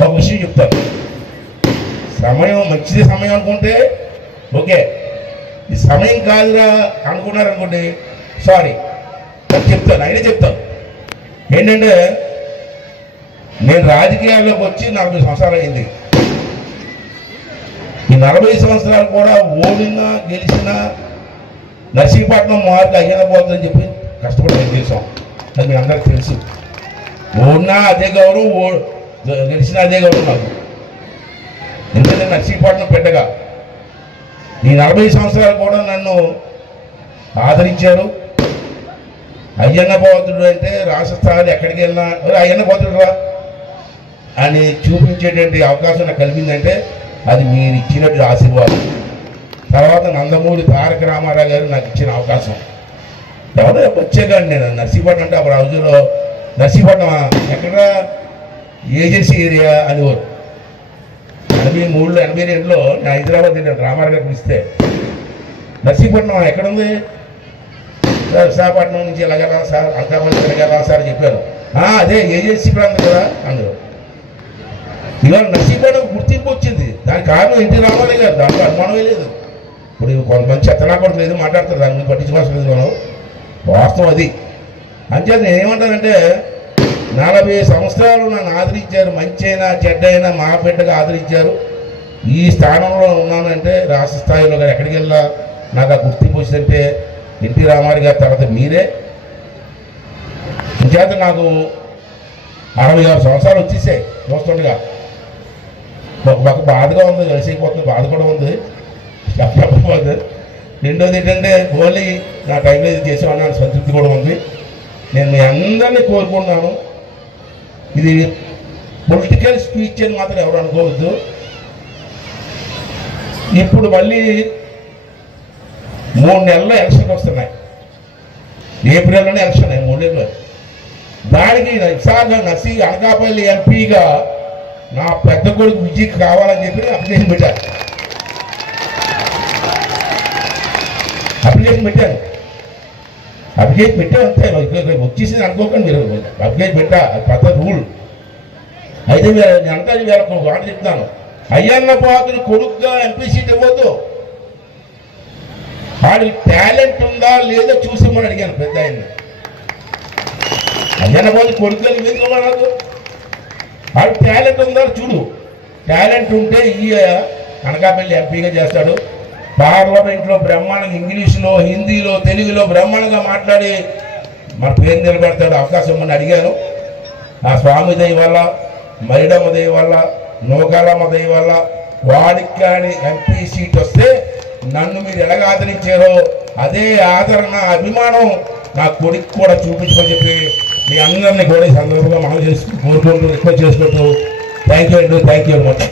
ఒక విషయం చెప్తాను. సమయం మంచిది సమయం అనుకుంటే ఓకే, ఈ సమయం కాదురా అనుకున్నారు అనుకోండి సారీ. చెప్తాను, అయినా చెప్తాను. ఏంటంటే నేను రాజకీయాల్లోకి వచ్చి 40 సంవత్సరాలు అయింది. ఈ 40 సంవత్సరాలు కూడా ఓడినా గెలిచినా నర్సీపట్నం మార్పు అయ్యేలా పోతుందని చెప్పి కష్టపడి చేసాం. అది మీ అందరికి తెలుసు. ఓడినా అదే గౌరవం, గెలిచినా అదే గౌరవం నాకు. ఎందుకంటే నర్సీపట్నం పెద్దగా ఈ 40 సంవత్సరాలు కూడా నన్ను ఆదరించారు. అయ్యన్న పోతుడు అంటే రాష్ట్ర స్థాయిలో ఎక్కడికి వెళ్ళినా అయ్యన్న పోతుడు రా అని చూపించేటువంటి అవకాశం నాకు కలిగిందంటే అది మీరు ఇచ్చినట్టు ఆశీర్వాదం. తర్వాత నందమూరి తారక రామారావు గారు నాకు ఇచ్చిన అవకాశం. ఎవరో వచ్చేగాని నేను నర్సీపట్నం అంటే అప్పుడు రోజుల్లో నర్సీపట్నం ఎక్కడ ఏజెన్సీ ఏరియా అనేవారు. 83లో 82లో నేను హైదరాబాద్ వెళ్ళాను రామారావు గారు పిలిస్తే. నర్సీపట్నం ఎక్కడుంది? విశాఖపట్నం నుంచి ఎలాగెలా సార్, అనకాపల్లి ఎలాగెలా సార్ చెప్పారు. అదే ఏజెన్సీ ప్రాంతం కదా అందులో. ఇవాళ నర్సీపట్నం గుర్తింపు వచ్చింది. దానికి కారణం ఎన్టీ రామారావు గారు, దాంట్లో అనుమానమే లేదు. ఇప్పుడు కొంతమంది చెత్తనాపడం లేదు మాట్లాడతారు, దాని గురించి పట్టించుకోవాల్సిన లేదు మనం. వాస్తవం అది. అంచేత నేను ఏమంటానంటే 40 సంవత్సరాలు నన్ను ఆదరించారు. మంచి అయినా చెడ్డైనా మా బిడ్డగా ఆదరించారు. ఈ స్థానంలో ఉన్నానంటే రాష్ట్ర స్థాయిలో కానీ ఎక్కడికి వెళ్ళా నాకు ఆ గుర్తింపు వచ్చిందంటే ఎన్టీ రామారావు గారి తర్వాత మీరే. ఇంచేత నాకు 66 సంవత్సరాలు వచ్చేసాయి చూస్తుండగా. ఒక పక్క బాధగా ఉంది, కలిసిపోతుంది, బాధ కూడా ఉంది, చెప్పకపోతే. రెండోది ఏంటంటే ఓన్లీ నా టైంలో ఇది చేసేవాడిని సంతృప్తి కూడా ఉంది. నేను మీ అందరినీ కోరుకుంటున్నాను. ఇది పొలిటికల్ స్పీచ్ అని మాత్రం ఎవరు అనుకోవద్దు. ఇప్పుడు మళ్ళీ 3 నెలల్లో ఎలక్షన్లు వస్తున్నాయి. ఏప్రిల్లోనే ఎలక్షన్ 3 నెలలు. దానికి విశాఖ అనకాపల్లి ఎంపీగా నా పెద్ద కొడుకు విజయ్ కావాలని చెప్పి అప్లికేషన్ పెట్టాను. అప్లికేషన్ పెట్టాను అంతే. వచ్చేసింది అనుకోకండి మీరు. అప్లికేషన్ పెట్టా, అది పెద్ద రూల్. అయితే నేను అంతా వీళ్ళకు మాట చెప్తాను. అయ్యన్న పాత్ర కొడుకుగా ఎంపీ సీట్ ఇవ్వద్దు. వాడి టాలెంట్ ఉందా లేదో చూసామని అడిగాను పెద్ద ఆయన్ని. అయ్యన్న పాత్ర కొడుకుగా ఎందుకు వాడు టాలెంట్ ఉందా చూడు. టాలెంట్ ఉంటే ఈ అనకాపల్లి ఎంపీగా చేస్తాడు. పార్లమెంట్లో బ్రహ్మాండంగా ఇంగ్లీషులో, హిందీలో, తెలుగులో బ్రహ్మాండంగా మాట్లాడి మన పేరు నిలబెడతాడు. అవకాశం ఇమ్మని అడిగాను. ఆ స్వామి దయ వల్ల, మైడమ్మ దయ వల్ల, నూకాలమ్మ దయ వల్ల వాడికి కానీ ఎంపీ సీట్ వస్తే నన్ను మీరు ఎలాగ ఆదరించారో అదే ఆదరణ, అభిమానం నా కొడుకు కూడా చూపించమని చెప్పి మీ అందరినీ కూడా ఈ సందర్భంగా మనం కోరుకుంటూ రిక్వెస్ట్ చేసుకుంటూ థ్యాంక్ యూ అండి. Thank you very much.